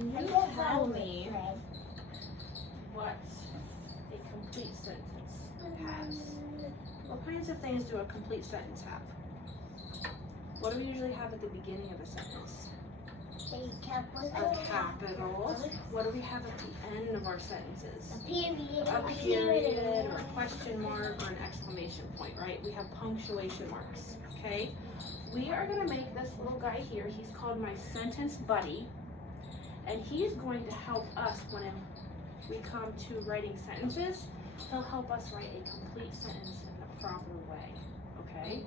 Can you tell me what a complete sentence has? What kinds of things do a complete sentence have? What do we usually have at the beginning of a sentence? A capital. A capital. What do we have at the end of our sentences? A period. A period or a question mark or an exclamation point, right? We have punctuation marks, okay? We are going to make this little guy here, he's called my sentence buddy, and he's going to help us when we come to writing sentences. He'll help us write a complete sentence in the proper way, okay?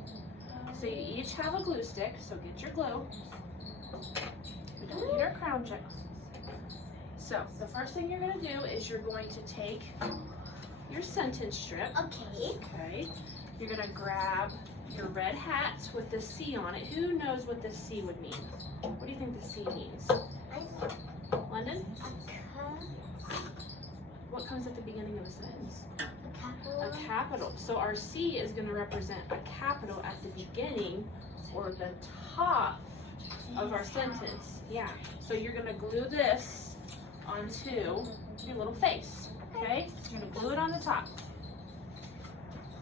So you each have a glue stick, so get your glue. We don't need our crown checks. So the first thing you're going to do is you're going to take your sentence strip. Okay. Okay. You're going to grab your red hat with the C on it. Who knows what the C would mean? What do you think the C means? London? What comes at the beginning of a sentence? A capital. So our C is going to represent a capital at the beginning or the top of our sentence. Yeah. So you're going to glue this onto your little face. Okay? You're going to glue it on the top.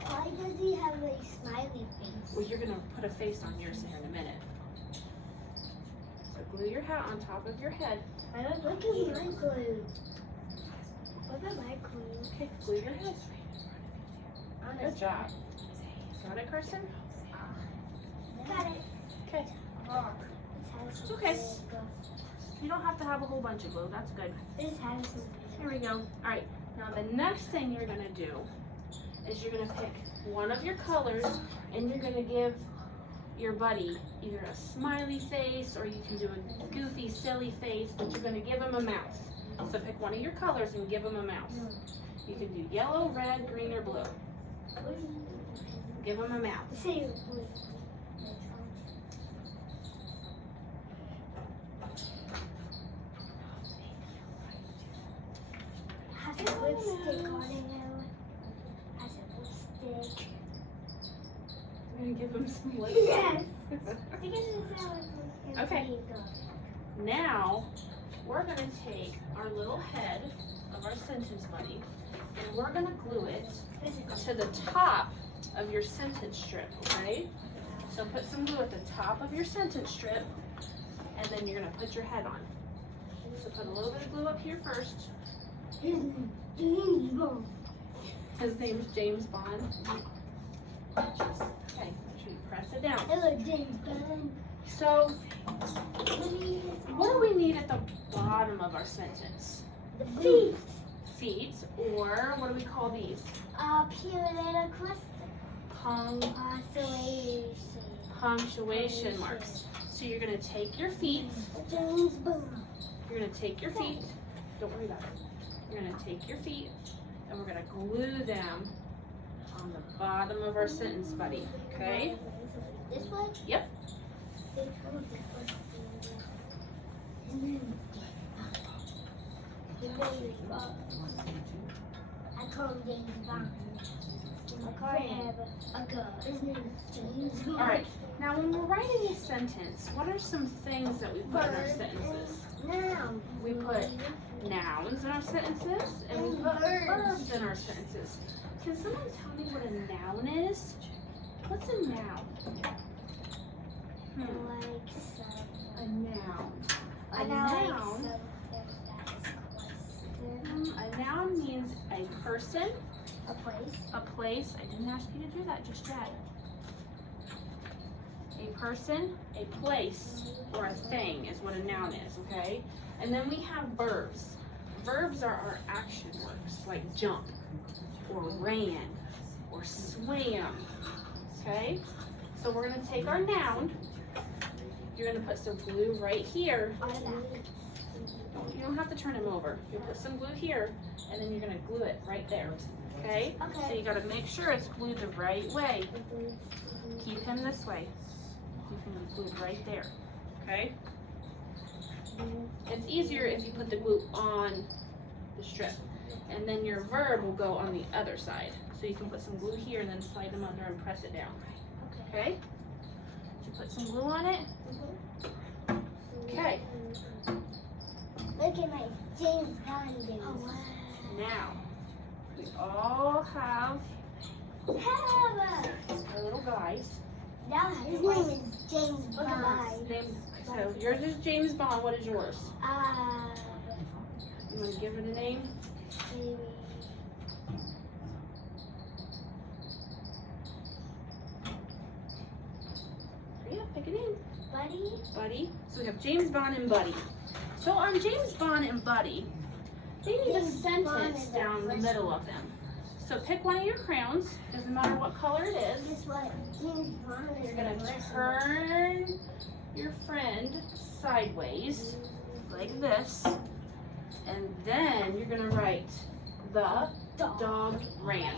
Why does he have a smiley face? Well, you're going to put a face on yours here in a minute. So glue your hat on top of your head. I don't look at my glue. Look at my glue. Okay, glue your head. Good job. Got it, Carson? Got it. Okay. Okay. You don't have to have a whole bunch of glue. That's good. This has some. Here we go. All right. Now the next thing you're going to do is you're going to pick one of your colors and you're going to give your buddy either a smiley face or you can do a goofy, silly face, but you're going to give him a mouth. So pick one of your colors and give him a mouth. You can do yellow, red, green, or blue. Give him a mouth. Has a lipstick on it now. Has a lipstick. We're going to give him some lip. Yes. Okay. Now, we're going to take our little head of our sentence buddy and we're going to glue it to the top of your sentence strip, okay? So put some glue at the top of your sentence strip and then you're going to put your head on. So put a little bit of glue up here first. James Bond. His name's James Bond. Okay, make sure you press it down. Hello, James Bond. So, what do we need at the bottom of our sentence? The feet. Feet, or what do we call these? Period question. Punctuation marks. So you're going to take your feet. James Bond. You're going to take your feet. Don't worry about it. You're going to take your feet and we're going to glue them on the bottom of our sentence, buddy. Okay? This way? Yep. I call him James Bond. I call him a girl. His name is James Bond. All right. Now, when we're writing a sentence, what are some things that we put in our sentences? Noun. We put nouns in our sentences, and we put verbs in our sentences. Can someone tell me what a noun is? What's a noun? A noun. A noun means a person, A place. a place. I didn't ask you to do that just yet. A person, a place, or a thing is what a noun is, okay? And then we have verbs. Verbs are our action words, like jump, or ran, or swam, okay? So we're gonna take our noun, you're gonna put some glue right here. You don't have to turn him over. You'll put some glue here, and then you're gonna glue it right there, okay? Okay. So you gotta make sure it's glued the right way. Keep him this way. Keep him glued right there, okay? It's easier if you put the glue on the strip, and then your verb will go on the other side. So you can put some glue here and then slide them under and press it down, okay? Did you put some glue on it? Okay. Let's Bond days. Oh, wow. Now, we all have our little guys. Now his name is James Bond. So yours is James Bond. What is yours? You want to give it a name? Maybe. Yeah, pick a name. Buddy. Buddy. So we have James Bond and Buddy. So on James Bond and Buddy, they need a James Bond sentence is down the first middle of them. So pick one of your crayons, doesn't matter what color it is. Guess what? James Bond is You're gonna the first one. turn your friend sideways, like this, and then you're gonna write, the dog ran.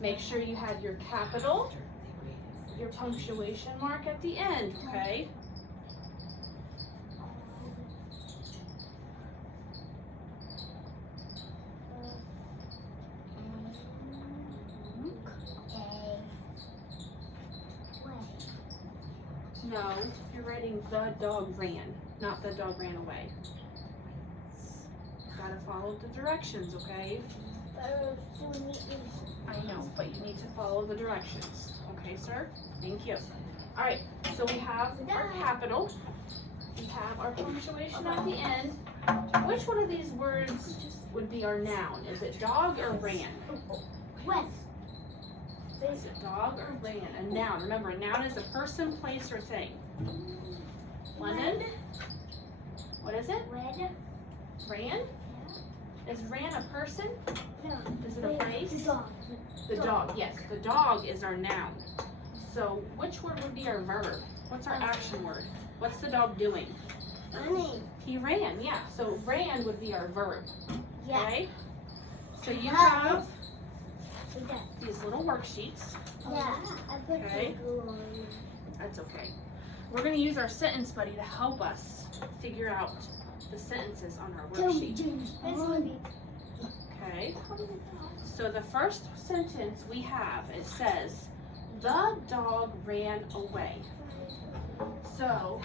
Make sure you have your capital, your punctuation mark at the end, okay? No, you're writing the dog ran, not the dog ran away. Gotta follow the directions, okay? I know, but you need to follow the directions. Okay, sir? Thank you. All right, so we have our capital. We have our punctuation at the end. Which one of these words would be our noun? Is it dog or ran? When? Is it dog or ran? A noun. Remember, a noun is a person, place, or thing. London? What is it? Red? Ran? Is ran a person? No. Is it a place? The dog. The dog, yes. The dog is our noun. So which word would be our verb? What's our action word? What's the dog doing? Running. He ran, yeah. So ran would be our verb. Yeah. Okay? So you have Okay. these little worksheets. Yeah. I put Okay. the glue on. That's okay. We're going to use our sentence buddy to help us figure out the sentences on our worksheet. James Bond. Okay? So the first sentence we have, it says, the dog ran away. So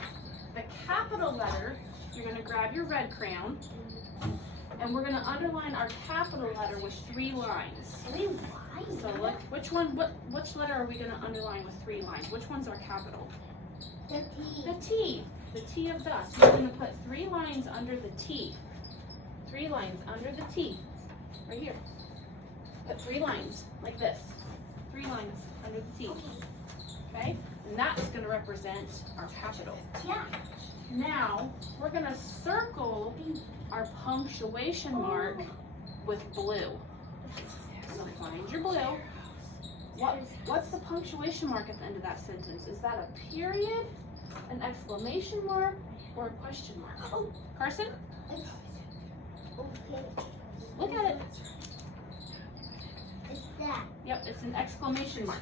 the capital letter, you're going to grab your red crayon, and we're going to underline our capital letter with 3 lines. So look, which letter are we going to underline with 3 lines? Which one's our capital? The T. The T. The T of the. So we're going to put 3 lines under the T. 3 lines under the T. Right here. Put 3 lines like this. 3 lines under the T. Okay? And that is going to represent our capital. Yeah. Now, we're going to circle our punctuation mark with blue. So find your blue. What's the punctuation mark at the end of that sentence? Is that a period, an exclamation mark, or a question mark? Carson? Okay. Look at it. It's that. Yep, it's an exclamation mark.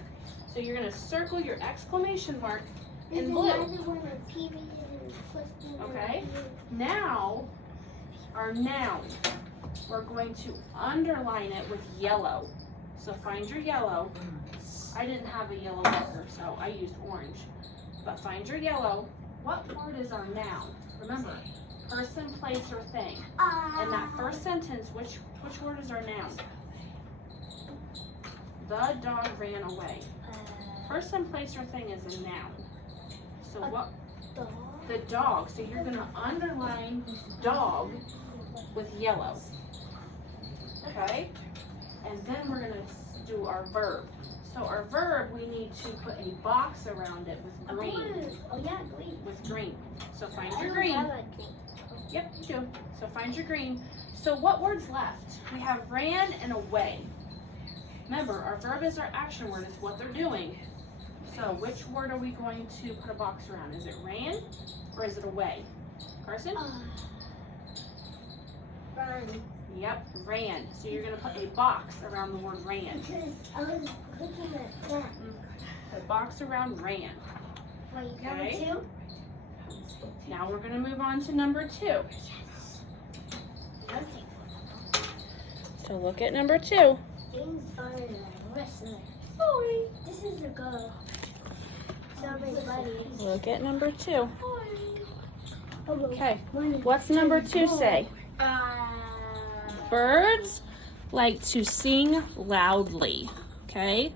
So you're going to circle your exclamation mark There's in blue. another one, a period and a question. Okay. Now, our noun, we're going to underline it with yellow. So find your yellow. I didn't have a yellow marker, so I used orange. But find your yellow. What word is our noun? Remember, person, place, or thing. In that first sentence, which word is our noun? The dog ran away. Person, place, or thing is a noun. So what? Dog. The dog. So you're going to underline dog with yellow. Okay? And then we're going to do our verb. So our verb, we need to put a box around it with green. Oh yeah, green. With green. So find I your don't green. have a green. Yep, you do. So find your green. So what words left? We have ran and away. Remember, our verb is our action word. It's what they're doing. So which word are we going to put a box around? Is it ran or is it away? Carson? Run. Yep, ran. So you're going to put a box around the word ran. Because I was looking at that. A box around ran. Wait, Okay. number 2? Now we're going to move on to number 2. Okay. So look at number 2. James Bond is a wrestler. Boy, this is a girl. So my buddy. Look at number 2. Okay. Okay, what's number 2 say? Birds like to sing loudly, okay?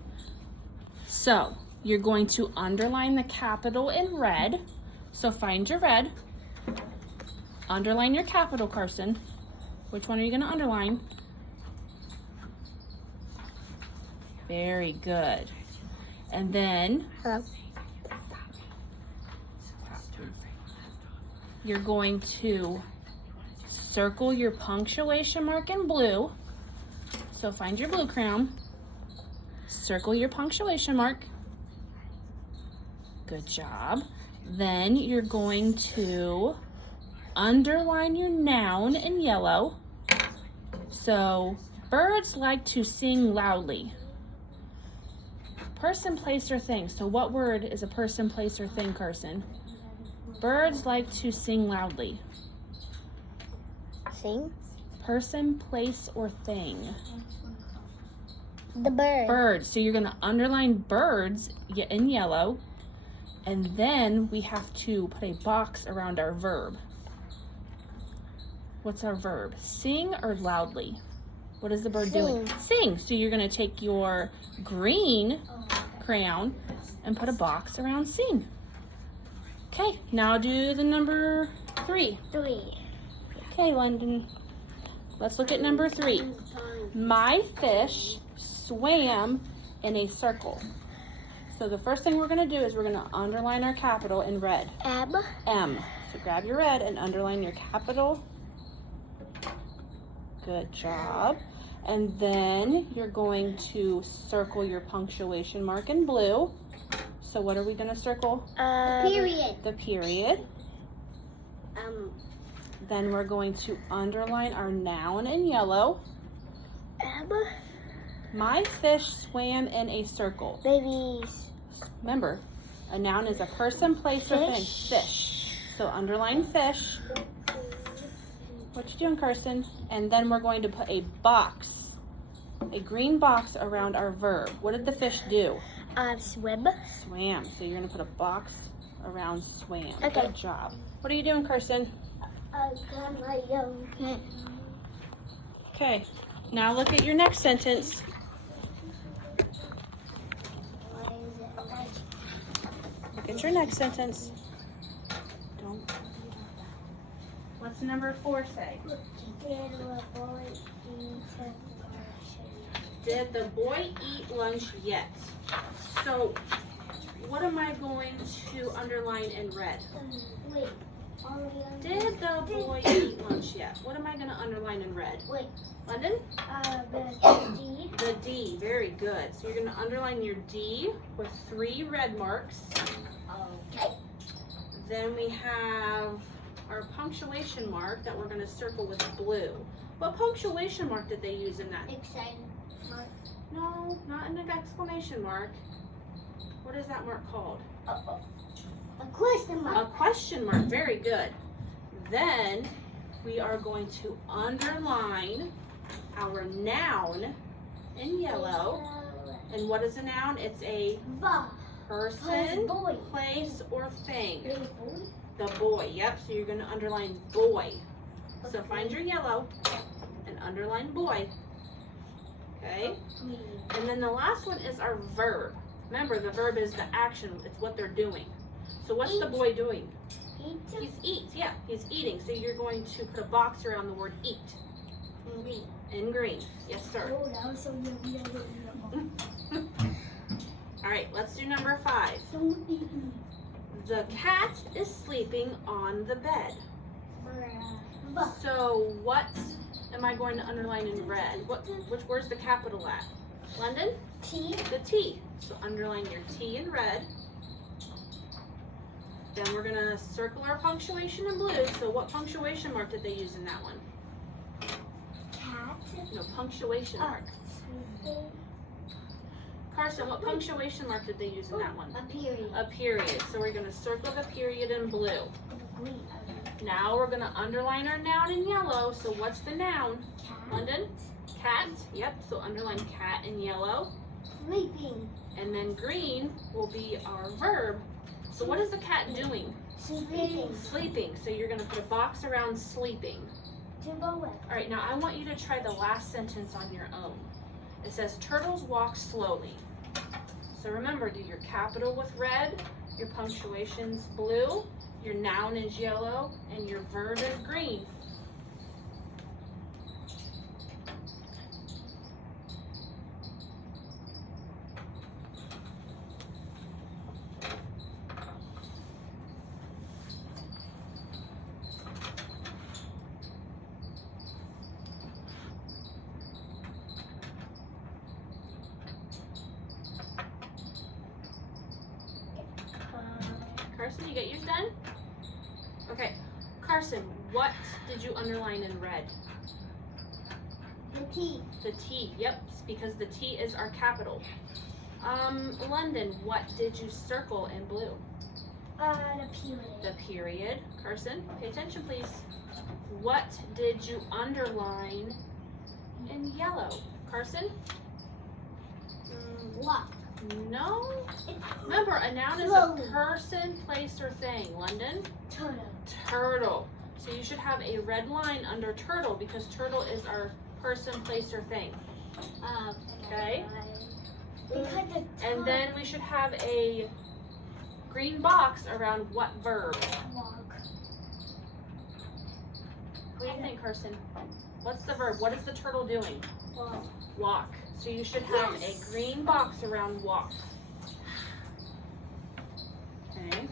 So you're going to underline the capital in red. So find your red. Underline your capital, Carson. Which one are you going to underline? Very good. And then Hello. you're going to circle your punctuation mark in blue. So find your blue crayon. Circle your punctuation mark. Good job. Then you're going to underline your noun in yellow. So birds like to sing loudly. Person, place, or thing. So what word is a person, place, or thing, Carson? Birds like to sing loudly. Sing. Person, place, or thing. The bird. Birds. So you're going to underline birds in yellow. And then we have to put a box around our verb. What's our verb? Sing or loudly? What is the bird doing? Sing. So you're going to take your green crayon and put a box around sing. Okay, now do the number 3. 3. Okay, London. Let's look at number 3. My fish swam in a circle. So the first thing we're going to do is we're going to underline our capital in red. M. M. So grab your red and underline your capital. Good job. And then you're going to circle your punctuation mark in blue. So what are we going to circle? Period. The period. Then we're going to underline our noun in yellow. M. My fish swam in a circle. Babies. Remember, a noun is a person, place, or thing. Fish. Fish. So underline fish. What you doing, Carson? And then we're going to put a box, a green box around our verb. What did the fish do? Swim. Swam. So you're going to put a box around swam. Okay. Good job. What are you doing, Carson? I got my young cat. Okay. Now look at your next sentence. What is it? Look at your next sentence. Don't. What's number 4 say? Did the boy eat lunch yet? So, what am I going to underline in red? Wait. Did the boy eat lunch yet? What am I going to underline in red? Wait. London? The D. The D. Very good. So you're going to underline your D with 3 red marks. Okay. Then we have our punctuation mark that we're going to circle with blue. What punctuation mark did they use in that? Excited. No, not an exclamation mark. What is that mark called? A question mark. A question mark. Very good. Then we are going to underline our noun in yellow. And what is a noun? It's a person, Boy. place, or thing. Boy. The boy. Yep. So you're going to underline boy. So find your yellow and underline boy. Okay. And then the last one is our verb. Remember, the verb is the action. It's what they're doing. So what's the boy doing? Eat. He's eat. Yeah, he's eating. So you're going to put a box around the word eat. In green. Yes, sir. Oh, that was so All right, let's do number 5. The cat is sleeping on the bed. So what am I going to underline in red? Where's the capital at? London? T. The T. So underline your T in red. Then we're going to circle our punctuation in blue. So what punctuation mark did they use in that one? Cat. No, punctuation mark. Carson, what punctuation mark did they use in that one? A period. A period. So we're going to circle the period in blue. Now we're going to underline our noun in yellow. So what's the noun? London? Cat. Yep. So underline cat in yellow. Sleeping. And then green will be our verb. So what is the cat doing? Sleeping. Sleeping. So you're going to put a box around sleeping. Alright, now I want you to try the last sentence on your own. It says, turtles walk slowly. So remember, do your capital with red, your punctuation's blue, your noun is yellow, and your verb is green. Carson, you get yours done? Okay. Carson, what did you underline in red? The T. The T, yep, because the T is our capital. London, what did you circle in blue? The period. The period. Carson, pay attention please. What did you underline in yellow? Carson? Walk. No. Remember, a noun is a Slowly. person, place, or thing. London? Turtle. Turtle. So you should have a red line under turtle because turtle is our person, place, or thing. Okay. Because the And then we should have a green box around what verb? walk. What do you think, Carson? What's the verb? What is the turtle doing? Walk. Walk. So you should have Yes. a green box around walk. Okay.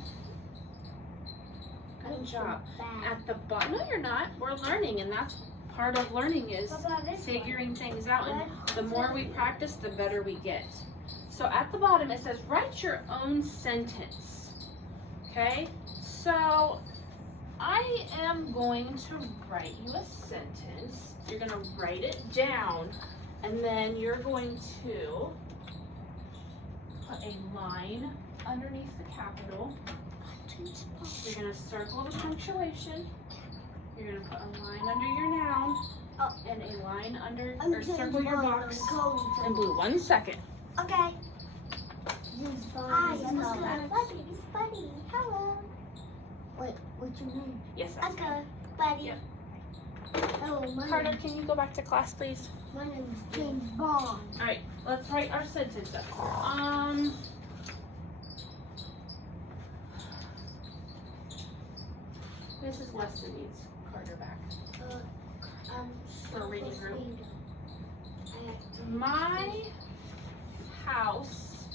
Good I'm so job. bad. At the bottom, no, you're not. We're learning, and that's part of learning is What about this one? figuring things out. And Red. the more we practice, the better we get. So at the bottom, it says write your own sentence. Okay? So I am going to write you a sentence. You're going to write it down, and then you're going to put a line underneath the capital. You're going to circle the punctuation. You're going to put a line under your noun and a line under, or circle your box in blue. 1 second. Okay. Hi, I'm Buddy. Hello. Wait, what's your name? Yes, that's Okay, Buddy. Yep. Hello, my Carter, name- can you go back to class, please? My name is James Bond. All right, let's write our sentence up. Mrs. Weston needs Carter back. For a reading group. My house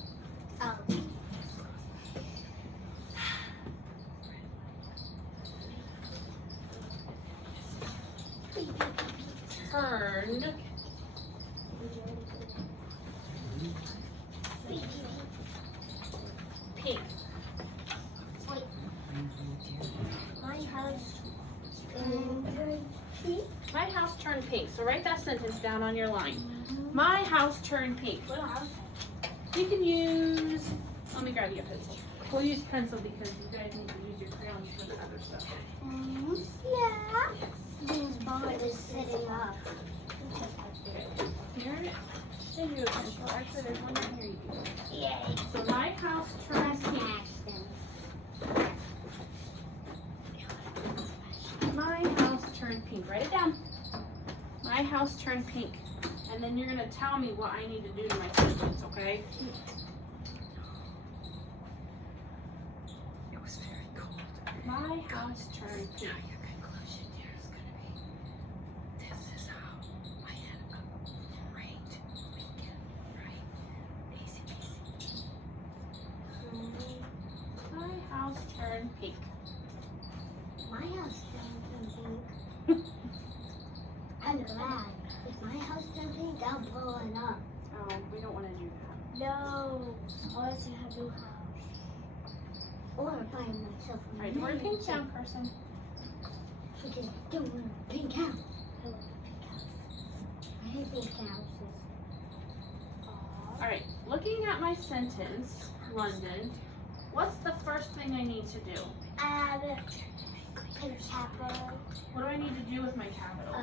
turned pink. My house pink. My house turned pink. So write that sentence down on your line. My house turned pink. You can use, let me grab you a pencil. We'll use pencil because you guys need to use your crayons for the other stuff. Yeah. James Bond is sitting up. Here, send you a pencil. Actually, there's one right here you can use. Yay. So my house turned pink. My house turned pink. Write it down. My house turned pink. And then you're going to tell me what I need to do to my sentence, okay? It was very cold. My house turned pink. Now your conclusion here is going to be, this is how I had a great weekend, right? Easy peasy. My house turned pink. My house turned pink. I'm glad. If my house turned pink, I'll blow it up. Oh, we don't want to do that. No. Or else I have a new house. Or buy myself a Alright, wear pink down, Carson. Because I don't want a pink house. I want a pink house. I hate pink houses. Alright, looking at my sentence, London, what's the first thing I need to do? Add pink capital. What do I need to do with my capital?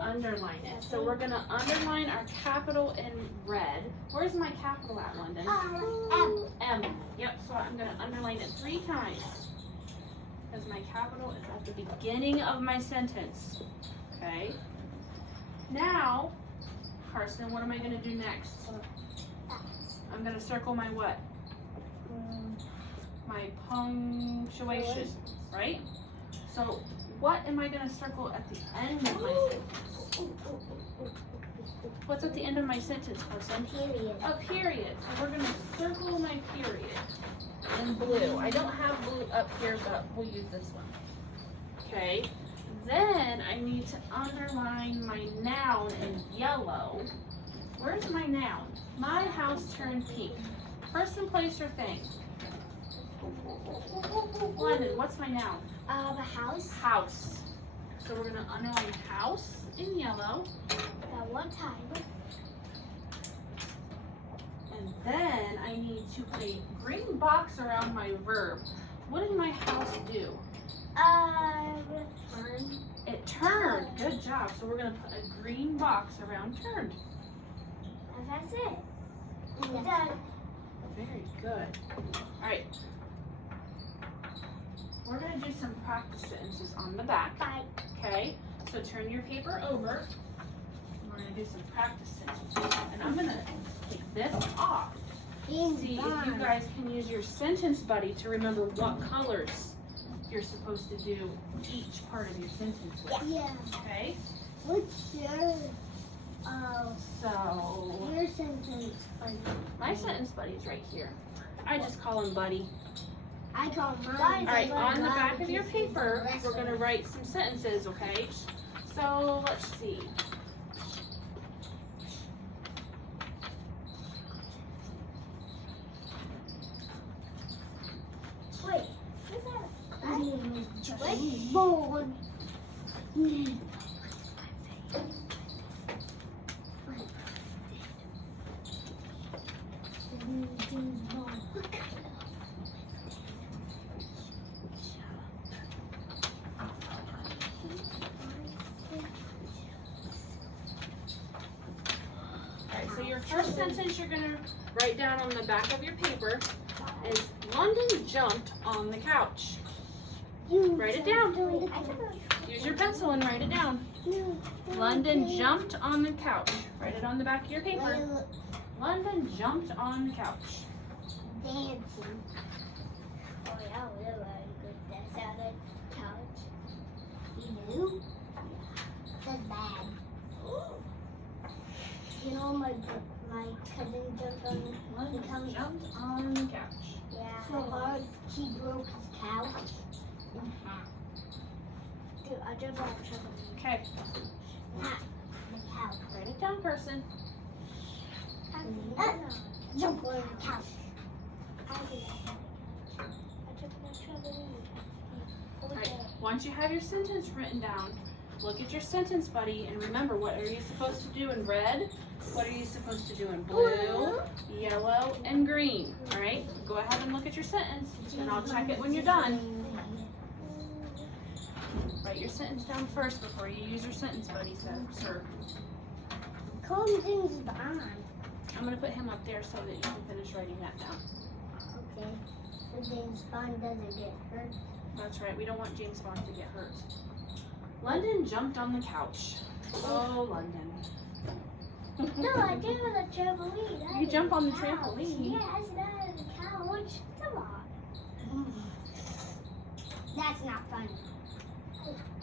Underline it. So we're going to underline our capital in red. Where's my capital at, London? M. M. Yep, so I'm going to underline it 3 times. because my capital is at the beginning of my sentence. Okay? Now, Carson, what am I gonna do next? I'm gonna circle my what? My punctuation, right? So, what am I gonna circle at the end of my sentence? What's at the end of my sentence, Carson? Period. A period. So we're gonna circle my period in blue. I don't have blue up here, but we'll use this one. Okay. Then I need to underline my noun in yellow. Where's my noun? My house turned pink. Person, place, or thing? London, what's my noun? A house. House. So we're gonna underline house in yellow. At one time. And then I need to put a green box around my verb. What did my house do? Turn. It turned. Good job. So we're gonna put a green box around turned. And that's it. Done. Very good. All right. We're gonna do some practice sentences on the back. Bye. Okay. So turn your paper over. We're gonna do some practice sentences, and I'm gonna take this off. See if you guys can use your sentence buddy to remember what colors you're supposed to do each part of your sentence with. Yeah. Okay? What's your So, your sentence? my sentence buddy is right here. I just call him Buddy. I call mine. All right, on the back of your paper, we're going to write some sentences, okay? So, let's see. Wait. What's that? Wait. Born. Alright, so your first sentence you're going to write down on the back of your paper is London jumped on the couch. Write it down. Use your pencil and write it down. London jumped on the couch. Write it on the back of your paper. London jumped on the couch. Dancing. Oh yeah, we were good. That sounded couch. You knew? That's bad. You know my cousin jumped on the London couch. jumped on the couch. Yeah. So hard he broke his couch. Dude, I jumped on the trampoline. Okay, Not the couch. write it down, person. Jump on the couch. Alright, once you have your sentence written down, look at your sentence buddy and remember, what are you supposed to do in red? What are you supposed to do in blue, yellow, and green? Alright, go ahead and look at your sentence and I'll check it when you're done. Write your sentence down first before you use your sentence buddy, sir. Calm things down. I'm going to put him up there so that you can finish writing that down. Okay. So James Bond doesn't get hurt. That's right, we don't want James Bond to get hurt. London jumped on the couch. Oh, London. No, I did on the trampoline. You jump on the couch. trampoline. Yes, not on the couch. Come on. That's not funny.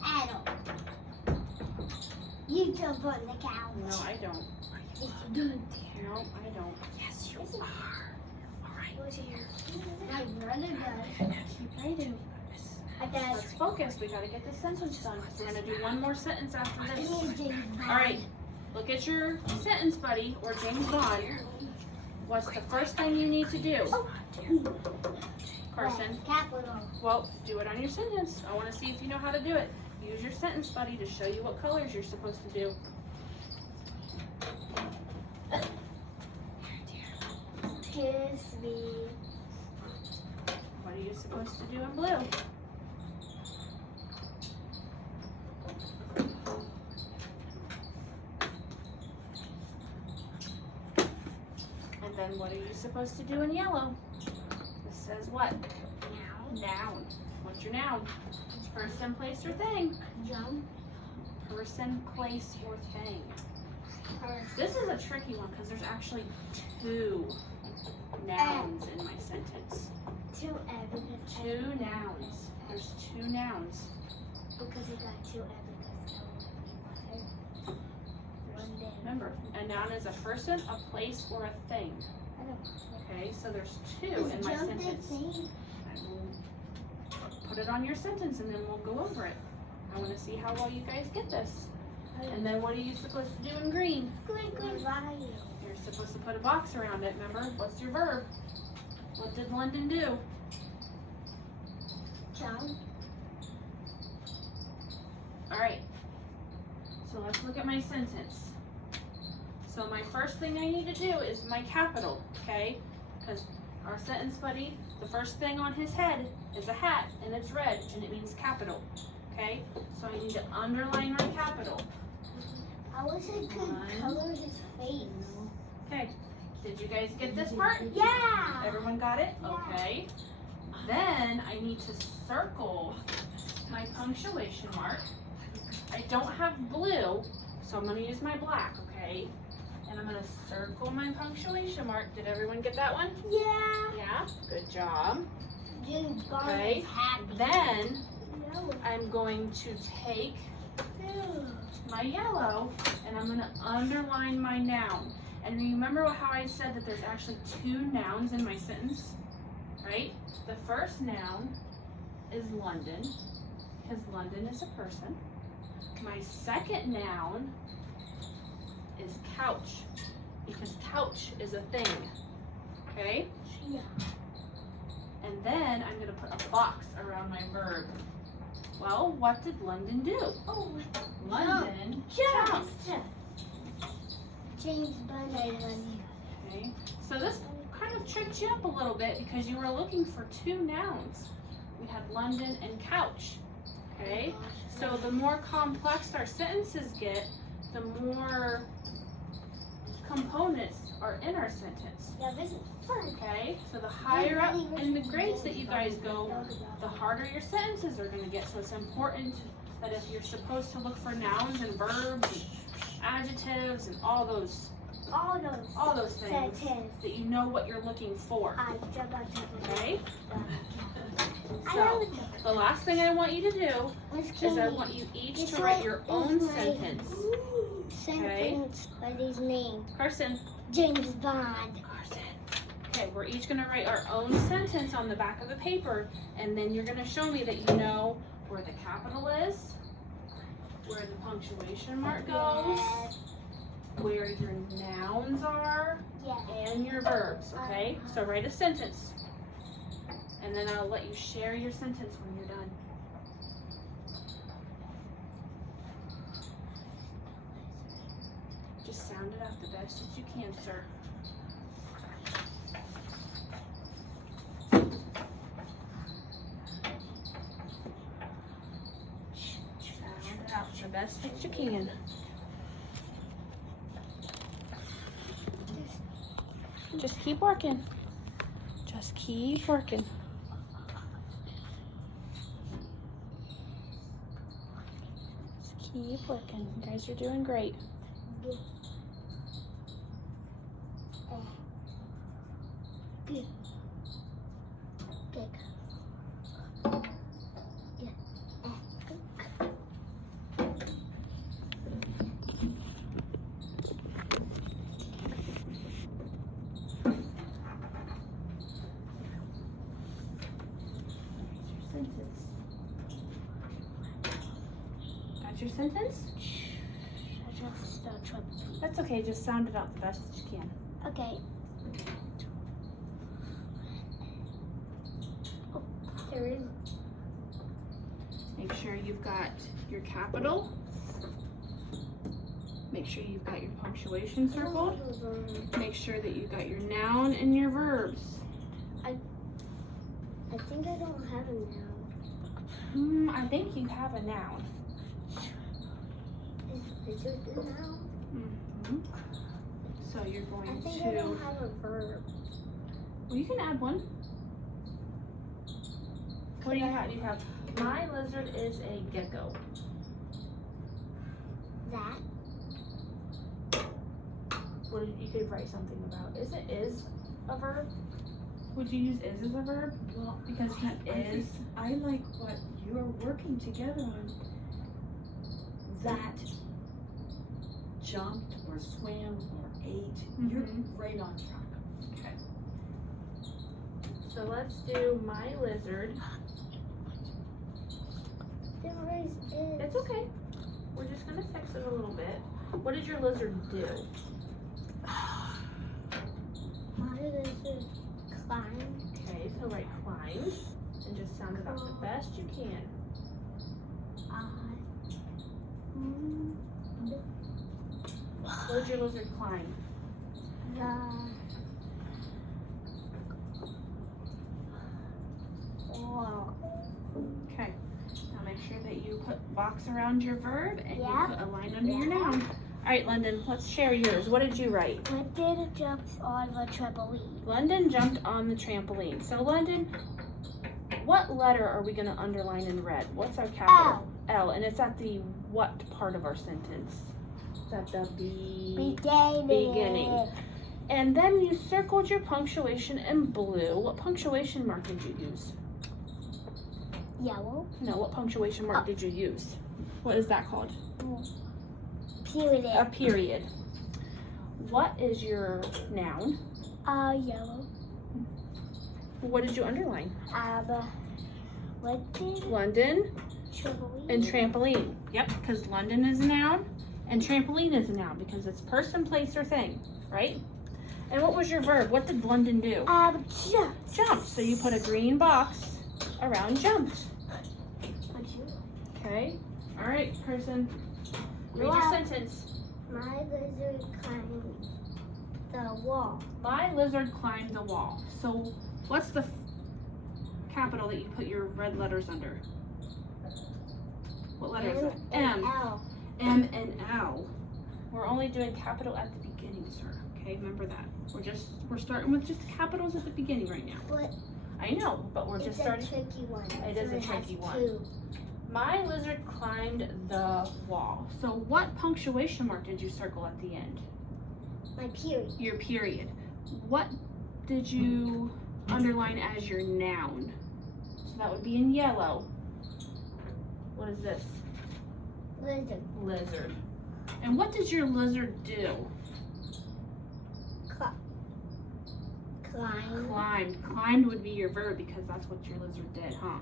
At all. You jump on the couch. No, I don't. Yes, you do. No, I don't. Yes, you Yes, you are. All right, here. My brother does. I do. I does. Let's focus. We gotta get this sentence done. We're gonna do one more sentence after I this. need James Bond. All right. Look at your sentence buddy or James Bond. What's the first thing you need to do? Carson. Capital. Well, do it on your sentence. I want to see if you know how to do it. Use your sentence buddy to show you what colors you're supposed to do. Kiss me. What are you supposed to do in blue? And then what are you supposed to do in yellow? This says what? Now. Noun. What's What's your noun? Person, place, or thing? Jump. Person, place, or thing. Her. This is a tricky one because there's actually 2 nouns in my sentence. Two evidence. 2 nouns. There's 2 nouns. Because he got two evidence. One day. Remember, a noun is a person, a place, or a thing. I don't Okay, so there's 2 Is in my jump a sentence. thing? I will put it on your sentence and then we'll go over it. I want to see how well you guys get this. And then what are you supposed to do in green? Green. You're supposed to put a box around it, remember? What's your verb? What did London do? Jump. Alright, so let's look at my sentence. So my first thing I need to do is my capital, okay? Because our sentence buddy, the first thing on his head is a hat, and it's red, and it means capital, okay? So I need to underline my capital. I wish I could One. color his face. Okay, did you guys get this part? Yeah. Everyone got it? Yeah. Okay. Then I need to circle my punctuation mark. I don't have blue, so I'm gonna use my black, okay? And I'm gonna circle my punctuation mark. Did everyone get that one? Yeah. Yeah, good job. James Bond Okay. is happy. Then No. I'm going to take my yellow and I'm gonna underline my noun. And remember how I said that there's actually 2 nouns in my sentence, right? The first noun is London, because London is a person. My second noun is couch, because couch is a thing, okay? Yeah. And then I'm gonna put a box around my verb. Well, what did London do? Oh, London jump. jumped. James Bond. Okay, so this kind of tricked you up a little bit because you were looking for 2 nouns. We had London and couch. Okay, so the more complex our sentences get, the more components are in our sentence. Yeah, this is fun. Okay, so the higher up in the grades that you guys go, the harder your sentences are going to get. So it's important that if you're supposed to look for nouns and verbs and adjectives and all those things, Sentence. that you know what you're looking for. I jump on top of it. Okay, I so know the last thing I want you to do Miss is I Candy, want you each this to write one your is own my sentence. Sentence by his name. Carson. James Bond. Carson. Okay, we're each going to write our own sentence on the back of the paper, and then you're going to show me that you know where the capital is, where the punctuation mark goes, Yes. where your nouns are, Yes. and your verbs, okay? So write a sentence, and then I'll let you share your sentence when you're done. Just sound it out the best that you can, sir. Sound it out the best that you can. Just keep working. Just keep working. Just keep working. You guys are doing great. Good. Good. Sentence. Got your sentence? That's okay, just sound it out the best that you can. Okay. Oh, there is. Make sure you've got your capital. Make sure you've got your punctuation circled. Make sure that you've got your noun and your verbs. I think I don't have a noun. I think you have a noun. Is it a noun? So you're going I think to. I don't have a verb. Well, you can add one. What do you have? You have, my lizard is a gecko. That. What you could write something about. Is a verb? Would you use is as a verb? Well, Because he is. I like what you're working together on. That jumped or swam or ate. You're right on track. Okay. So let's do my lizard. There is. It's okay. We're just gonna fix it a little bit. What did your lizard do? My lizard climbed. Okay, so write climbed and just sound it out the best you can. What did your lizard climb? Wall. Okay. Now make sure that you put box around your verb and Yep. you put a line under your noun. All right, London, let's share yours. What did you write? What did it jump on the trampoline? London jumped on the trampoline. So London, what letter are we gonna underline in red? What's our capital? L. And it's at the what part of our sentence? It's at the beginning. And then you circled your punctuation in blue. What punctuation mark did you use? Yellow. No, what punctuation mark did you use? What is that called? Period. A period. What is your noun? Yellow. What did you underline? What did London trampoline? and trampoline. Yep, because London is a noun and trampoline is a noun because it's person, place, or thing, right? And what was your verb? What did London do? Jump. Jumped. So you put a green box around jumped. What'd you? Okay. All right, person. Read your Wow. sentence. My lizard climbed the wall. My lizard climbed the wall. So what's the capital that you put your red letters under? What letter is it? M. L. M and L. We're only doing capital at the beginning, sir. Okay, remember that. We're starting with just capitals at the beginning right now. But I know, but we're just it's a starting. tricky one. It is a has tricky one. two. My lizard climbed the wall. So what punctuation mark did you circle at the end? My period. Your period. What did you underline as your noun? So that would be in yellow. What is this? Lizard. Lizard. And what did your lizard do? Climb. Climbed. Climbed would be your verb because that's what your lizard did, huh?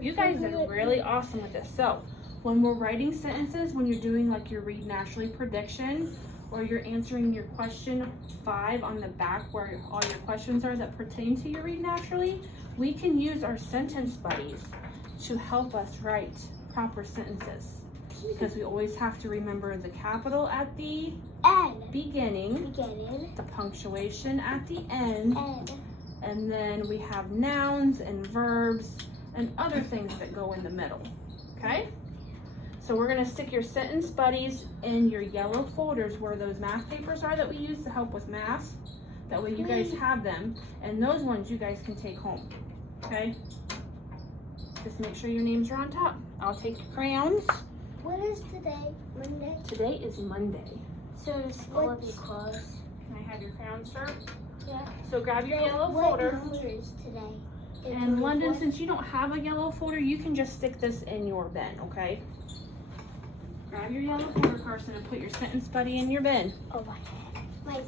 You guys are really awesome with this. So when we're writing sentences, when you're doing like your read naturally prediction, or you're answering your question 5 on the back where all your questions are that pertain to your read naturally, we can use our sentence buddies to help us write proper sentences. Because we always have to remember the capital at the N. beginning, Beginning. the punctuation at the end, N. and then we have nouns and verbs and other things that go in the middle, okay? So we're gonna stick your sentence buddies in your yellow folders where those math papers are that we use to help with math. That way you guys have them, and those ones you guys can take home, okay? Just make sure your names are on top. I'll take your crayons. What is today? Monday? Today is Monday. So the school will be closed. Can I have your crayons, sir? Yeah. So grab your yellow What folder. number is today? And London, since you don't have a yellow folder, you can just stick this in your bin, okay? Grab your yellow folder, Carson, and put your sentence buddy in your bin. Oh my head. My